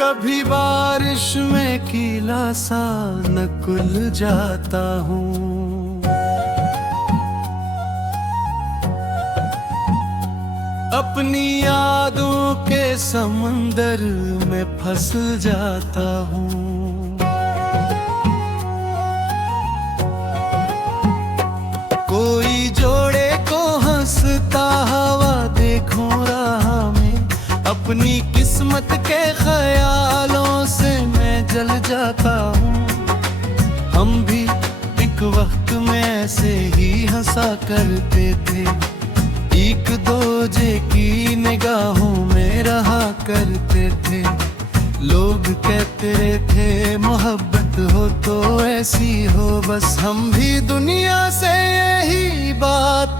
कभी बारिश में गीला सा नकुल जाता हूँ, अपनी यादों के समंदर में फंस जाता हूँ। कोई जोड़े को हंसता हवा देखूं राह में, अपनी किस्मत के ख्यालों से मैं जल जाता हूँ। हम भी एक वक्त में ऐसे ही हंसा करते थे, एक दूजे की निगाहों में रहा करते थे। लोग कहते थे मोहब्बत हो तो ऐसी हो, बस हम भी दुनिया से यही बात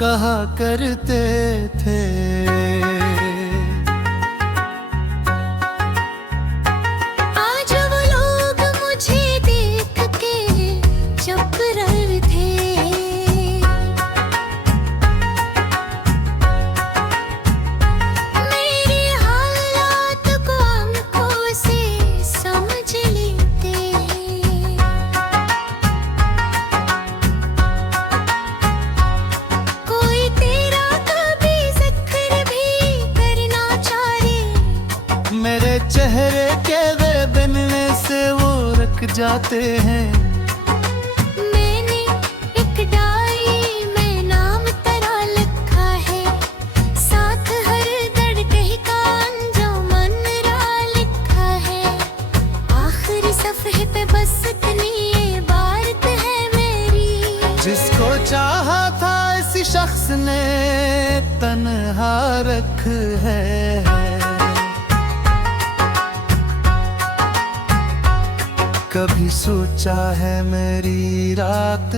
कहा करते थे। आज वो लोग मुझे देख के चुप रहे थे, मेरे हालात को आंखों से समझ लेते। कोई तेरा कभी जिक्र भी करना चाहे, मेरे चेहरे के बेदनने से वो रख जाते हैं। मैंने एक डायरी में नाम तेरा लिखा है, साथ हर धड़कन का अंजुमन रा लिखा है। आखिरी सफ़े पे बस इतनी ये बात है मेरी, जिसको चाहा था इसी शख्स ने तन्हा रख है। कभी सोचा है मेरी रात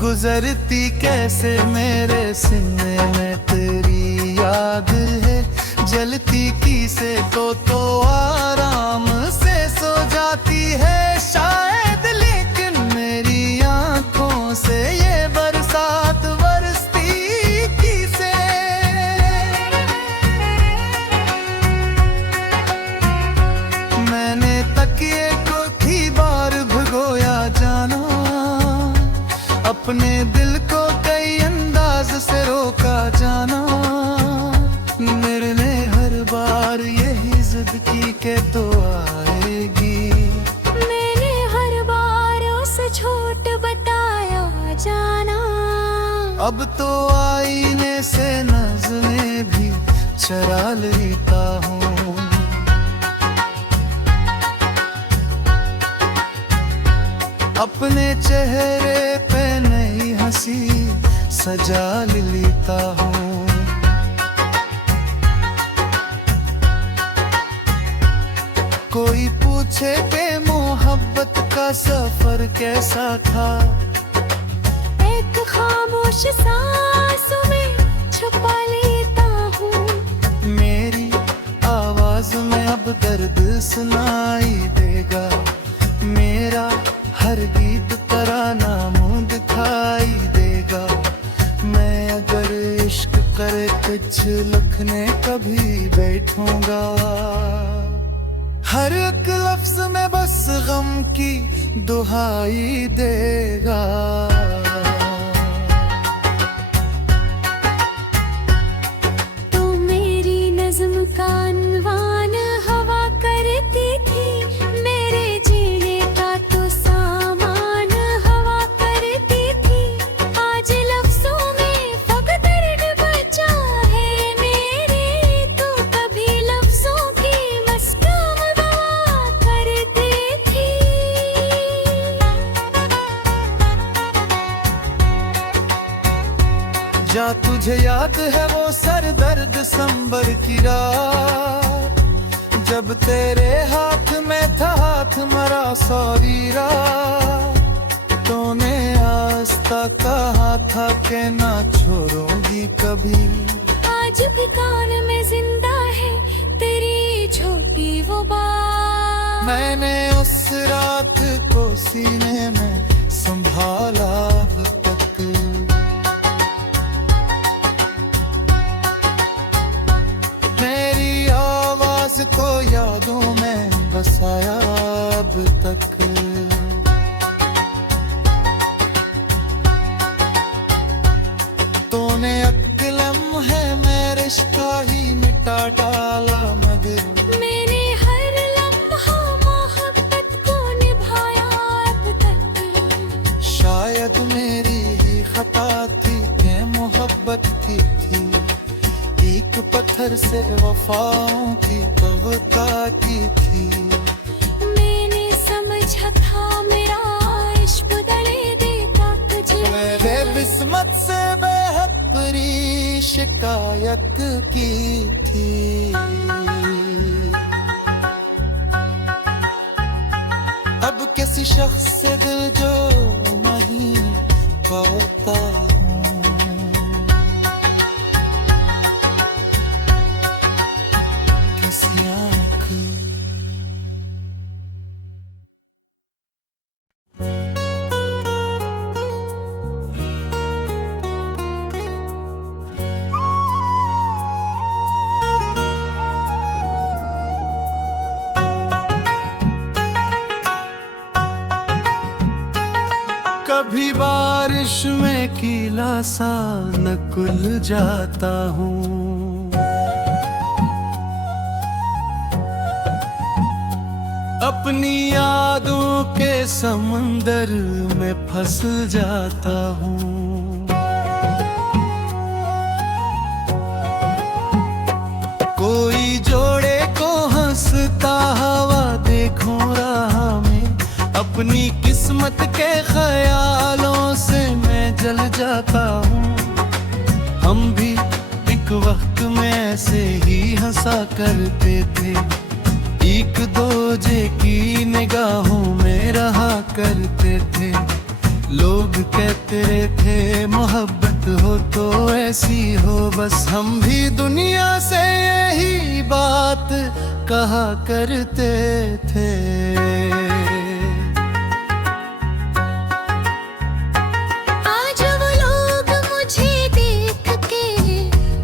गुजरती कैसे, मेरे सीने में तेरी याद है जलती की से तो आराम से सो जाती है शायद, लेकिन मेरी आंखों से ये बरसात बरसती की से। मैंने तकिए को थी बार भिगोया जाना, अपने दिल को कई अंदाज से रोका जाना। मेरे ने हर बार यही जिद की के तो आएगी, मैंने हर बार उस झूठ बताया जाना। अब तो आईने से नज़रें भी चरा लेता हूँ। अपने चेहरे पे नई हंसी सजा लेता हूँ। कोई पूछे कि मोहब्बत का सफर कैसा था, एक खामोश सांसों में छुपा लेता हूँ। मेरी आवाज में अब दर्द सुनाई देगा, मेरा हर गीत तराना मुँह दिखाई देगा। मैं अगर इश्क करे कुछ लिखने कभी बैठूंगा, हर एक लफ्ज में बस गम की दुहाई देगा। तू मेरी नज़्म का अनवान हवा करती थी, मेरे जीने का तो सामान हवा करती थी। आज लफ्ज़ों में फ़क़्त दर्द बचा है मेरे, तू कभी लफ्ज़ों की मस्काम गवा करती थी। जा तुझे याद है वो सर दर्द संबर की रात, जब तेरे हाथ में था हाथ मरा सॉरी रात। तूने आस्था कहा था कि ना छोड़ूंगी कभी, आज भी कान में जिंदा है तेरी छोटी वो बात। मैंने उस रात को सीने में संभाला अब तक। मेरी आवाज को यादों में बसाया अब तक। तूने अक्लम है मैं रिश्ता ही मिटा डाला, मगर मैंने हर लम्हा मोहब्बत को निभाया अब तक। शायद मेरी ही खता थी कि मोहब्बत की थी, एक पत्थर से वफाओं की तवक्का की थी। मैंने समझा था मेरा इश्क बदले देगा तुझे, मेरे किस्मत से बेहद बड़ी शिकायत की थी। अब किसी शख्स से दिल जो नहीं पाता हूँ, किसी आँख कभी बारिश में गीला सा नकुल जाता हूँ, अपनी यादों के समंदर में फंस जाता हूँ। कोई जोड़े को हंसता हुआ देखूं राह में, अपनी किस्मत के ख्यालों से मैं जल जाता हूँ। हम भी एक वक्त में ऐसे ही हंसा करते थे, एक दूजे की निगाहों में रहा करते थे। लोग कहते थे मोहब्बत हो तो ऐसी हो, बस हम भी दुनिया से यही बात कहा करते थे। आज वो लोग मुझे देख के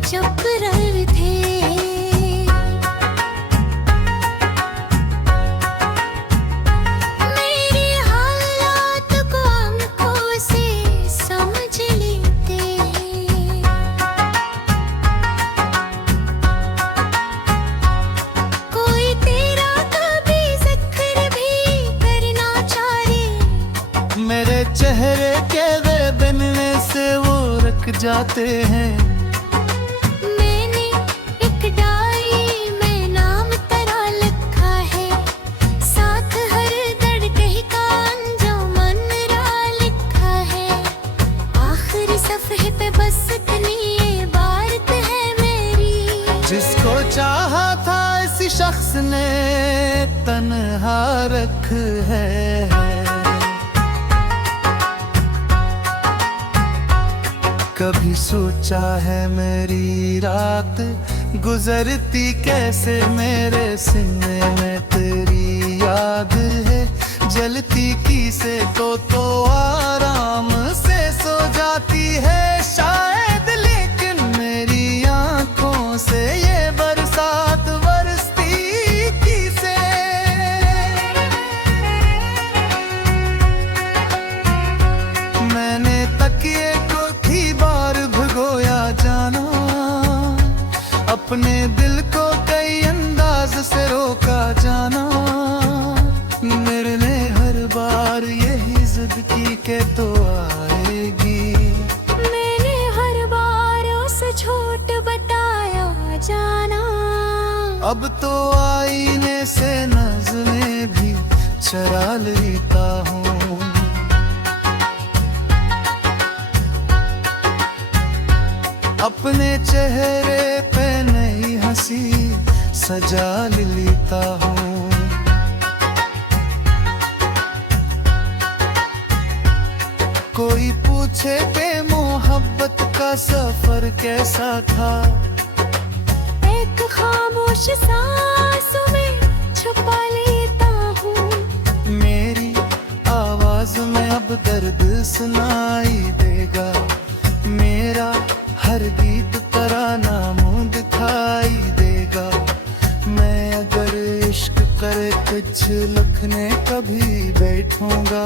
चुप रहे थे, मेरे हालात को आंखों से समझ लेते। कोई तेरा कभी जिक्र भी करना चाहे, मेरे चेहरे के वे बनने से वो रख जाते हैं। मैंने एक डायरी में नाम तेरा लिखा है, साथ हर धड़कन का अंजुमन रा लिखा है। आखिरी सफ़े पे बस इतनी ये बात है मेरी, जिसको चाहा था इसी शख्स ने तन्हा रख है। कभी सोचा है मेरी रात गुजरती कैसे, मेरे सीने में तेरी याद है जलती की से तो आराम से सो जाती है शायद, लेकिन मेरी आंखों से ये बरसात बरसती की से। मैंने तकिए को कई बार भिगोया जाना, अपने दिल को कई अंदाज से रोका जाना। मेरे ने हर बार यही जिद की के तो आएगी, मैंने हर बार उस झूठ बताया जाना। अब तो आईने से नज़रें भी चरा लेता हूँ। अपने चेहरे पे नई हंसी सजा लेता हूँ। कोई पूछे के मोहब्बत का सफर कैसा था, एक खामोश सांसों में छुपा लेता हूँ। मेरी आवाज में अब दर्द सुनाई देगा, मेरा हर गीत तराना मुँह दिखाई देगा। मैं अगर इश्क करके लिखने कभी बैठूंगा।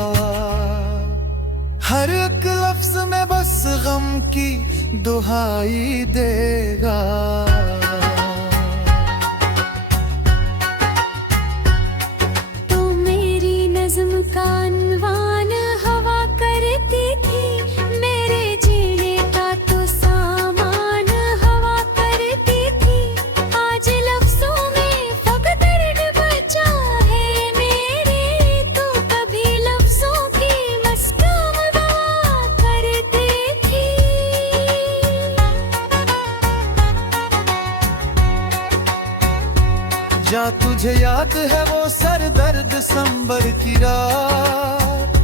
हर एक लफ्ज में बस गम की दुहाई देगा। तो मेरी नज़्म का अनवान हवा करती थी, मेरे जीने का तो सामान हवा करती थी। आज लफ्जों में फकत दर्द बचा है मेरे, तो कभी लफ्जों की मस्काम दवा करती थी। जा तुझे याद है वो सर दर्द संबर की रात,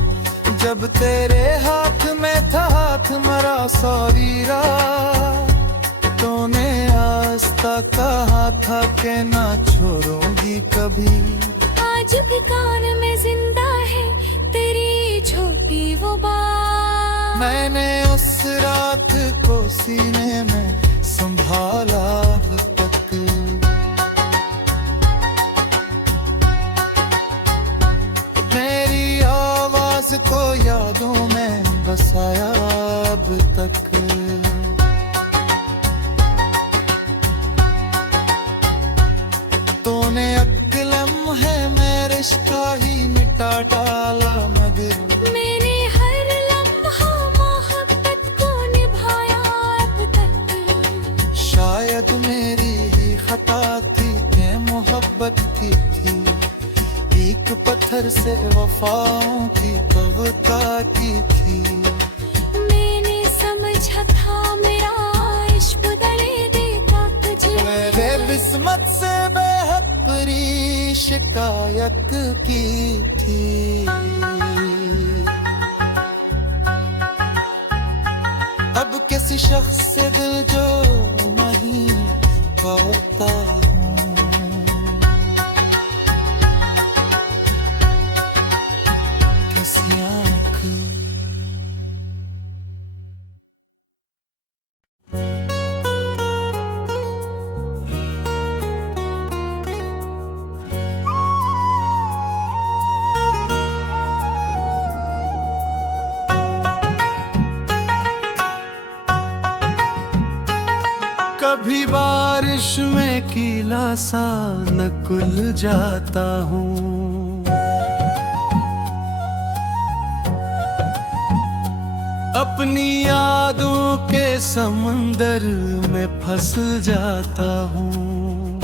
जब तेरे हाथ में था हाथ मरा सॉरी रात। तूने आस्था कहा था कि ना छोड़ूंगी कभी। आज भी कान में जिंदा है तेरी छोटी वो बात। मैंने उस रात को सीने में संभाला अब तक। मेरी आवाज को यादों में बसाया अब तक। तूने अक्लम है मेरे रिश्ता ही मिटा डाला, मगर मैंने हर लम्हा मोहब्बत को निभाया अब तक। शायद मेरी ही खता थी कि मोहब्बत की थी, एक पत्थर से वफाओं की कविता की थी। मैंने समझा था मेरा इश्क बदले देगा तुझे। मेरे किस्मत से बेहद बड़ी शिकायत की थी। अब किसी शख्स से दिल जो नहीं पाता हूँ, किसी आँख कभी बारिश में गीला सा नकुल जाता हूँ। अपनी यादों के समंदर में फंस जाता हूँ।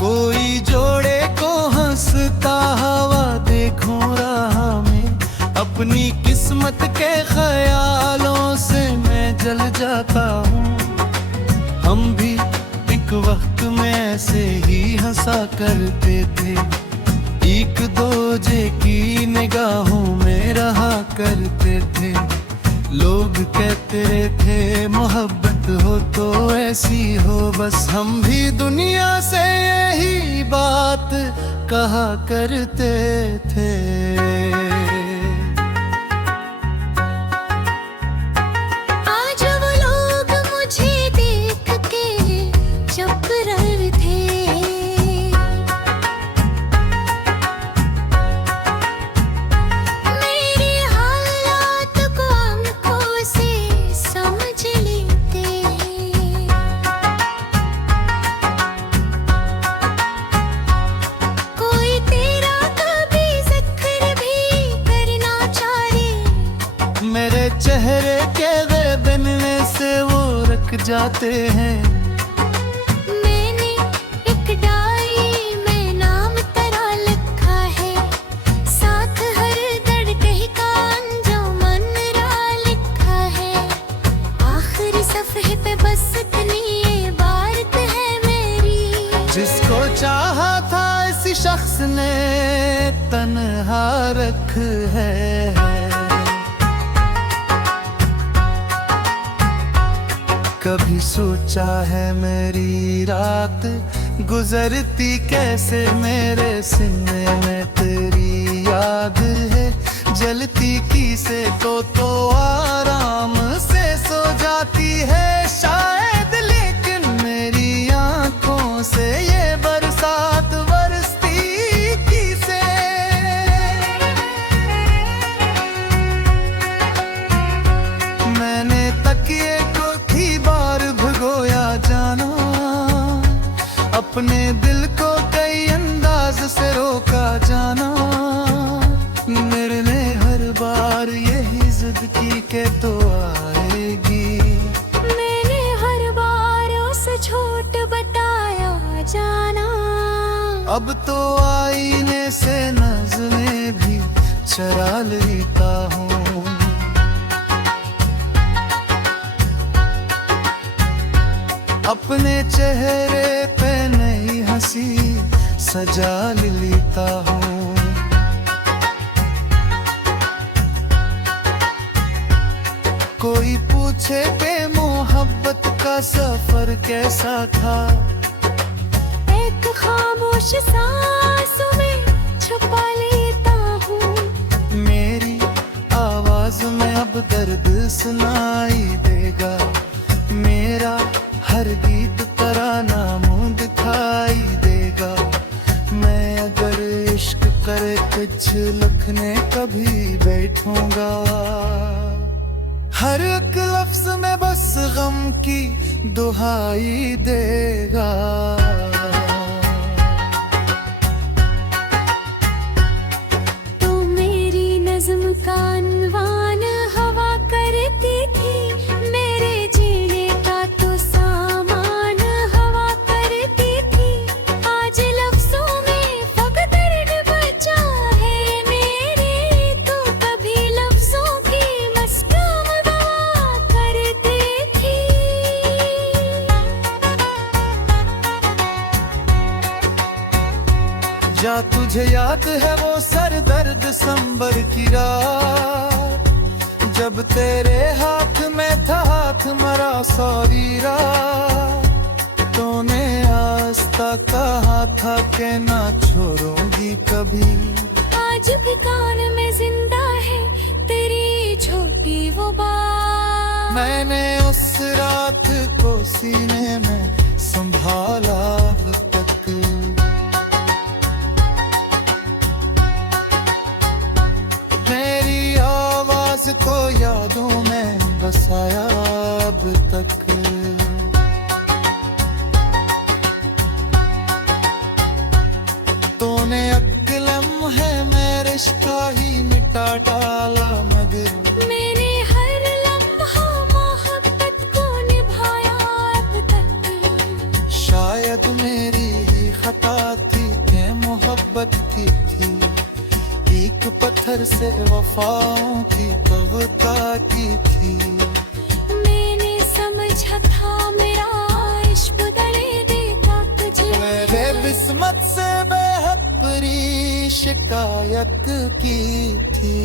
कोई जोड़े को हंसता हवा देखूं राह में, अपनी किस्मत के ख्यालों से मैं जल जाता हूँ। हम भी एक वक्त में ऐसे ही हंसा करते थे, एक दूजे की निगाहों में रहा करते थे। लोग कहते थे मोहब्बत हो तो ऐसी हो, बस हम भी दुनिया से यही बात कहा करते थे। आज वो लोग मुझे देख के चुप रहे थे। मेरे हालात को आंखों से समझ लेते। कोई तेरा कभी जिक्र भी करना चाहे, मेरे चेहरे के वे बनने से वो रख जाते हैं। मैंने एक डायरी में नाम तेरा लिखा है, साथ हर दर्द का अंजुमन रा लिखा है। आखिरी सफ़े पे बस इतनी ये बात है मेरी। जिसको चाहा था इसी शख्स ने तन्हा रख है। कभी सोचा है मेरी रात गुजरती कैसे, मेरे सीने में तेरी याद है जलती की से तो आराम से सो जाती है शायद, लेकिन मेरी आँख अपने दिल को कई अंदाज से रोका जाना। मेरे हर बार यही जिद की के तो आएगी। मैंने हर बार उसे झूठ बताया जाना। अब तो आईने से नज़रें भी चरा लेता हूँ। अपने चेहरे पे नई हंसी सजा लेता हूँ। कोई पूछे कि मोहब्बत का सफर कैसा था, एक खामोश सांसों में छुपा लेता हूँ। मेरी आवाज में अब दर्द सुनाई देगा। मेरा हर गीत तराना मुँह दिखाई देगा। मैं अगर इश्क करे कुछ लिखने कभी बैठूंगा। हर एक लफ्ज में बस गम की दुहाई देगा। तो मेरी नज़्म का अनवान हवा करती थी। मेरे जीने का तो सामान हवा करती थी। आज लफ्जों में फकत दर्द बचा है मेरे। तो कभी लफ्जों की मस्काम गवा करती थी। जा तुझे याद है वो सर दर्द संबर की रात, जब तेरे हाथ में था हाथ मरा सॉरी रात। तूने आस्था कहा था कि ना छोड़ूंगी कभी। आज भी कान में जिंदा है तेरी छोटी वो बात। मैंने उस रात को सीने में संभाला अब तक। मेरी आवाज को यादों में बसाया अब तक। तूने अक्लम है मेरे रिश्ता ही मिटा डाला मगर मैंने हर लम्हा मोहब्बत को निभाया अब तक। शायद मेरी ही खता थी कि मोहब्बत की थी। एक पत्थर से वफाओं की कविता की थी। मैंने समझा था मेरा इश्क गले देता तुझे। मेरे बिस्मत से बेहद बड़ी शिकायत की थी।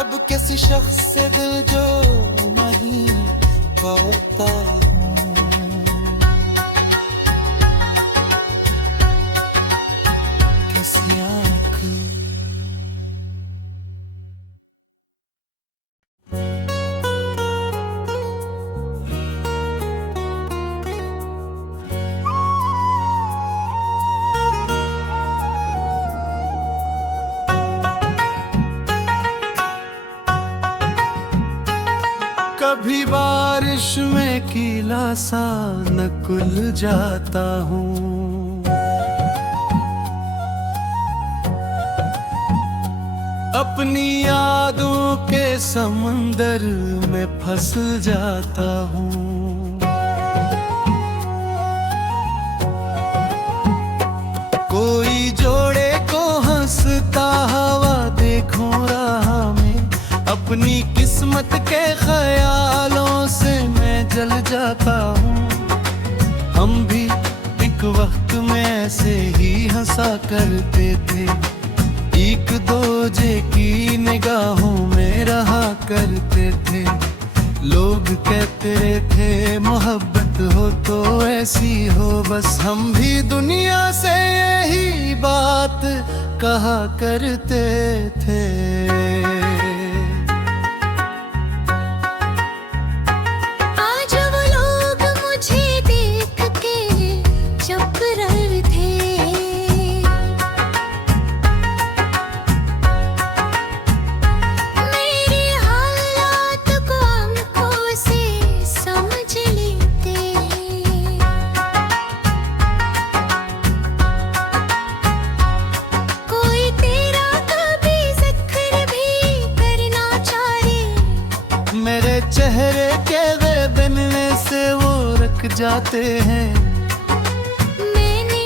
अब किसी शख्स से दिल जो नहीं पाता हूँ। किसी आँख कभी बारिश में गीला सा नकुल जाता हूँ। अपनी यादों के समंदर में फंस जाता हूँ। कोई जोड़े को हंसता हवा देखूं राह में। अपनी किस्मत के ख्यालों से मैं जल जाता हूँ। हम भी एक वक्त में ऐसे ही हंसा करते थे। एक दूजे की निगाहों में रहा करते थे। लोग कहते थे मोहब्बत हो तो ऐसी हो। बस हम भी दुनिया से यही बात कहा करते थे। आज वो लोग मुझे देख के चुप रहे थे। मेरे हालात को आंखों से मेरे चेहरे के बनने से वो रख जाते हैं। मैंने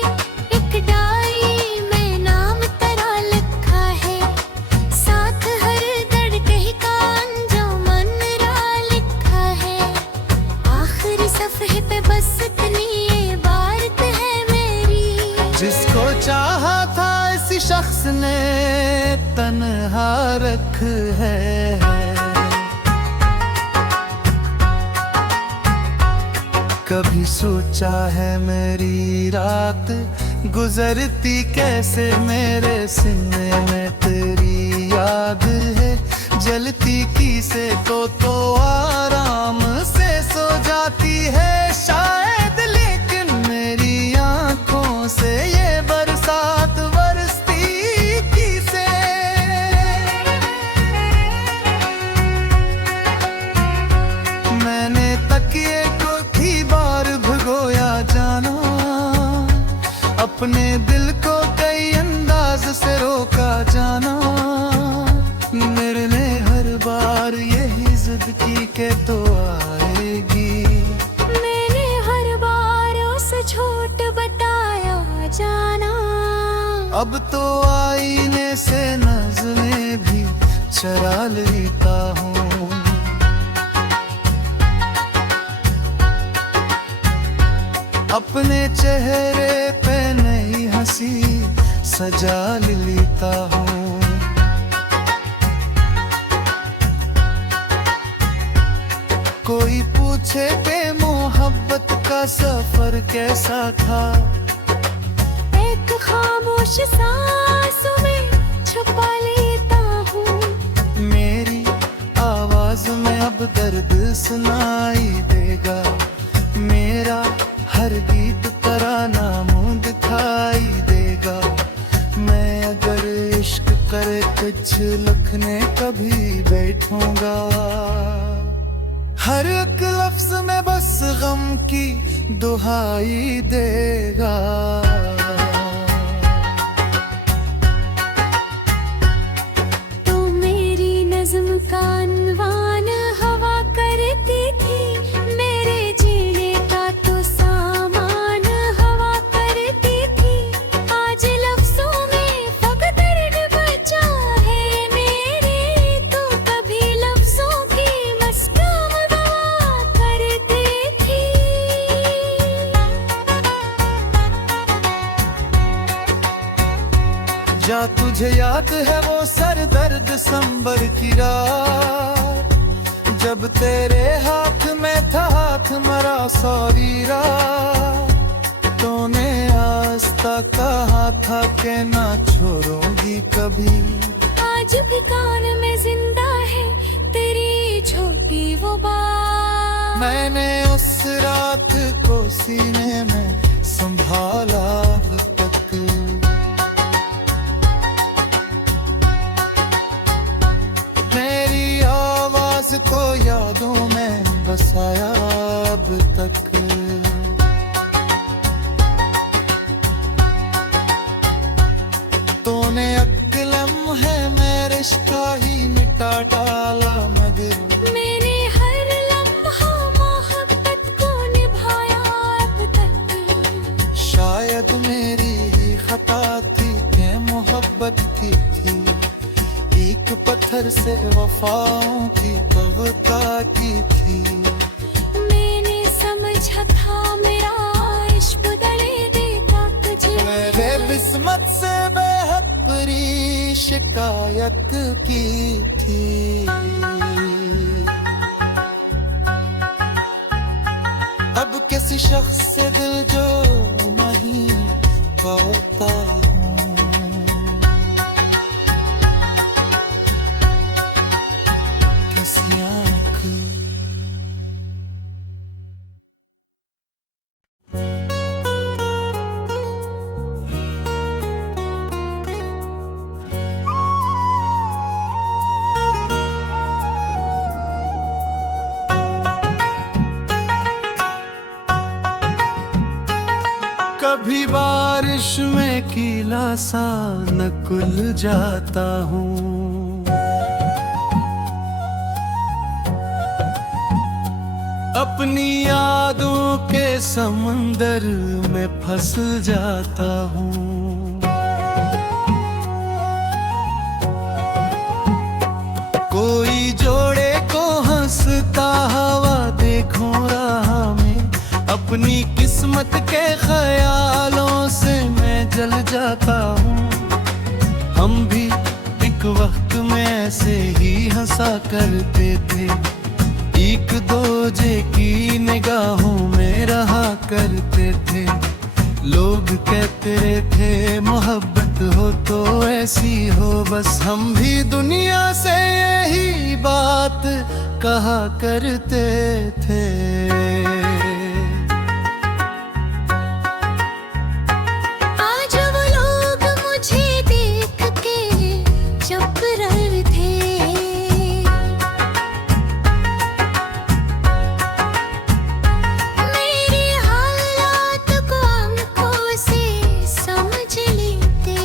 एक डायरी में नाम तेरा लिखा है, साथ हर धड़के का अंजुमन रा लिखा है। आखिरी सफ़े पे बस इतनी ये बात है मेरी, जिसको चाहा था इसी शख्स ने तन्हा रख है। कभी सोचा है मेरी रात गुजरती कैसे, मेरे सीने में तेरी याद है जलती की से तो आराम से सो जाती है शायद, लेकिन मेरी आंखों से ये बरसात बरसती की से। मैंने तकिए को थी बार भिगोया जाना, अपने दिल को कई अंदाज से रोका जाना। मेरे हर बार यही जिद की के तो आएगी, मैंने हर बार उस झूठ बताया जाना। अब तो आईने से नज़रें भी चरा लेता हूँ। अपने चेहरे पे नई हंसी सजा लेता हूँ। कोई पूछे कि मोहब्बत का सफर कैसा था, एक खामोश सांसों में छुपा लेता हूँ। मेरी आवाज में अब दर्द सुनाई देगा, मेरा हर गीत तराना मुँह दिखाई देगा। मैं अगर इश्क करे कुछ लिखने कभी बैठूंगा, हर एक लफ्ज में बस गम की दुहाई देगा। तो मेरी नज़्म का अनवान हवा करती थी, मेरे जीने का तो सामान हवा करती थी। आज लफ्जों में फकत दर्द बचा है मेरे, तो कभी लफ्जों की मस्काम दवा करती थी। जा तुझे याद है वो सर दर्द संबर की रात, जब तेरे हाथ में था हाथ मरा सॉरी रात। तूने आस्ता कहा था कि ना छोड़ूंगी कभी, आज भी कान में जिंदा है तेरी छोटी वो बात। मैंने उस रात को सीने में संभाला अब तक। मेरी आवाज को यादों में बसाया अब तक। तूने अक्लम है मेरे रिश्ता ही मिटा डाला, मगर मैंने हर लम्हा मोहब्बत को निभाया अब तक। शायद मेरी ही खता थी कि मोहब्बत की थी, एक पत्थर से वफाओं की कविता की थी। मैंने समझा था मेरा इश्क बदले देता तुझे, मेरे किस्मत से बेहद बुरी शिकायत की थी। अब किसी शख्स से दिल जो नहीं पाता हूँ, किसी आँख कभी बारिश में गीला सा नकुल जाता हूँ, अपनी यादों के समंदर में फंस जाता हूँ। कोई जोड़े को हंसता हुआ देखूं राह में, अपनी किस्मत के ख्यालों से मैं जल जाता हूँ। हम भी एक वक्त में ऐसे ही हंसा करते थे, एक दूजे की निगाहों में रहा करते थे। लोग कहते थे मोहब्बत हो तो ऐसी हो, बस हम भी दुनिया से यही बात कहा करते थे। आज वो लोग मुझे देख के चुप रहे थे, मेरे हालात को आंखों से समझ लेते।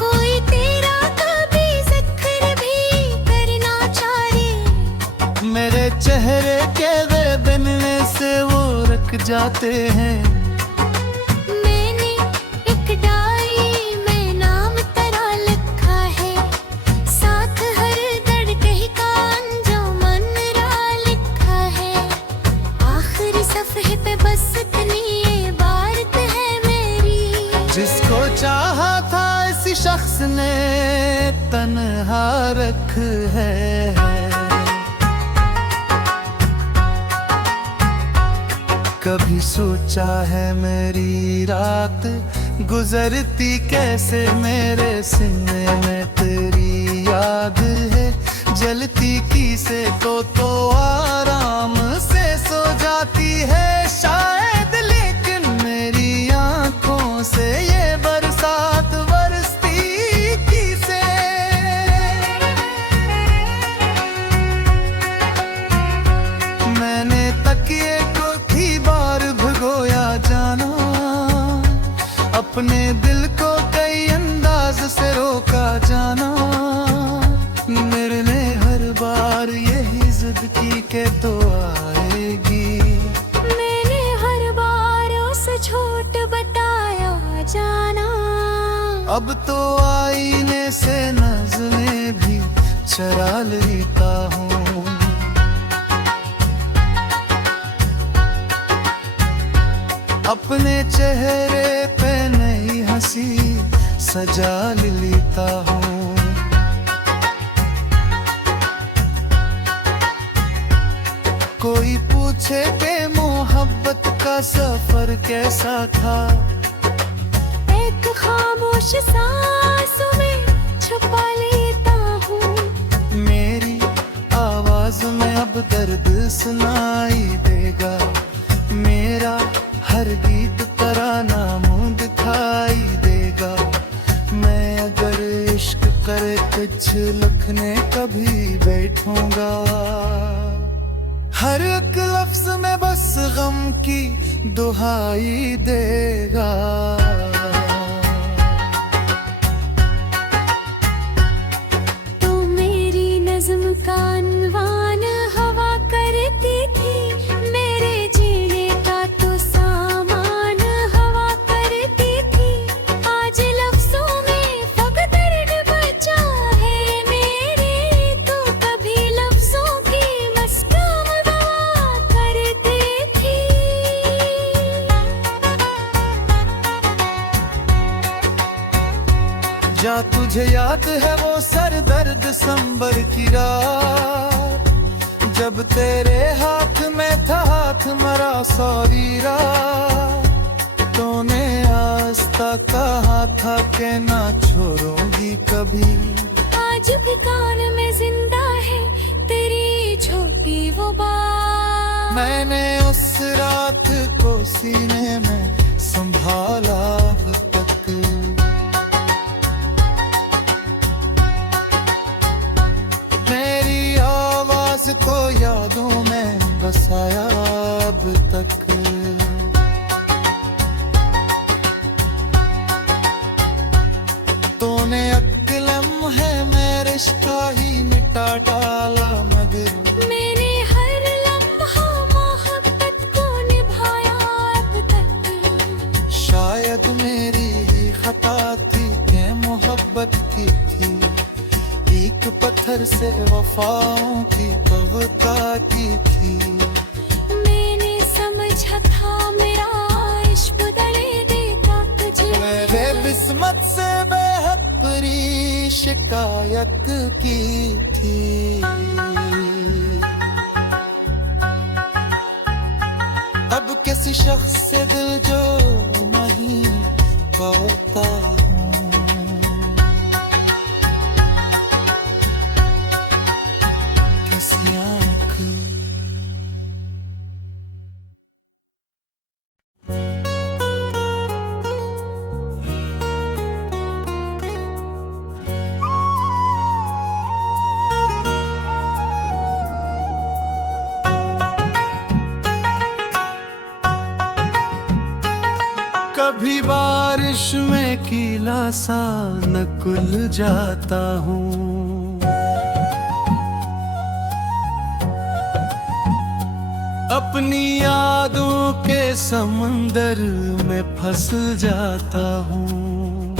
कोई तेरा कभी जिक्र भी करना चाहे, मेरे चेहरे के वे बनने से वो रख जाते हैं। मैंने एक डायरी में नाम तेरा लिखा है, साथ हर धड़कन का अंजुमन रा लिखा है। आखिरी सफ़े पे बस इतनी ये बात है मेरी, जिसको चाहा था इसी शख्स ने तन्हा रख है। कभी सोचा है मेरी रात गुजरती कैसे, मेरे सीने में तेरी याद है जलती की से तो आराम से सो जाती है शायद, लेकिन मेरी आंखों से ये बरसात बरसती की से। मैंने तकिए को भी बार भिगोया जाना, अपने दिल को कई अंदाज से रोका जाना। मेरे ने हर बार यही जिद की के तो आएगी, मैंने हर बार उस झूठ बताया जाना। अब तो आईने से नज़रें भी चरा लेता हूँ। अपने चेहरे पे नई हंसी सजा लेता हूँ। कोई पूछे कि मोहब्बत का सफर कैसा था, एक खामोश सांसों में छुपा लेता हूँ। मेरी आवाज में अब दर्द सुनाई देगा, मेरा हर गीत तराना मुँह दिखाई देगा। मैं अगर इश्क करे कुछ लिखने कभी बैठूंगा, हर एक लफ्ज में बस गम की दुहाई देगा। तू मेरी नज़्म का अनवान हवा करती थी, मेरे जीने का तो सामान हवा करती थी। आज लफ्जों में फकत दर्द बचा है मेरे, तो कभी लफ्जों की मस्काम गवा करती थी। जा तुझे याद है वो सर दर्द संबर की रात, जब तेरे हाथ में था हाथ मरा सॉरी रात। तूने आस्था कहा था कि ना छोड़ूंगी कभी, आज भी कान में जिंदा है तेरी छोटी वो बात। मैंने उस रात को सीने में संभाला अब तक। मेरी आवाज को यादों में बसाया अब तक। तूने अक्लम है मेरे इश्क डाला मगर मैंने हर लम्हा मोहब्बत को निभाया अब तक। शायद मेरी ही खता थी कि मोहब्बत की थी, एक पत्थर से वफाओं की कविता की थी। मैंने समझा था मेरा इश्क बदले देगा तुझे। मेरे किस्मत से बेहद बड़ी शिकायत की थी। अब किसी शख्स से दिल जो नहीं पाता हूँ, किसी आँख कभी बारिश में गीला सा नकुल जाता हूँ, अपनी यादों के समंदर में फंस जाता हूँ।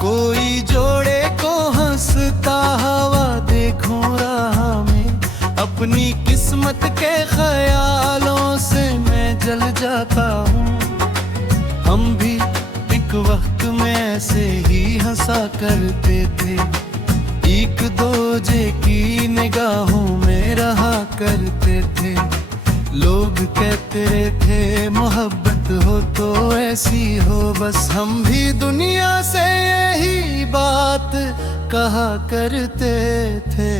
कोई जोड़े को हंसता हवा देखूं राह में, अपनी किस्मत के ख्यालों से मैं जल जाता हूँ। हम भी एक वक्त में ऐसे ही हंसा करते थे, एक दूजे की निगाहों में रहा करते थे। लोग कहते थे मोहब्बत हो तो ऐसी हो, बस हम भी दुनिया से यही बात कहा करते थे।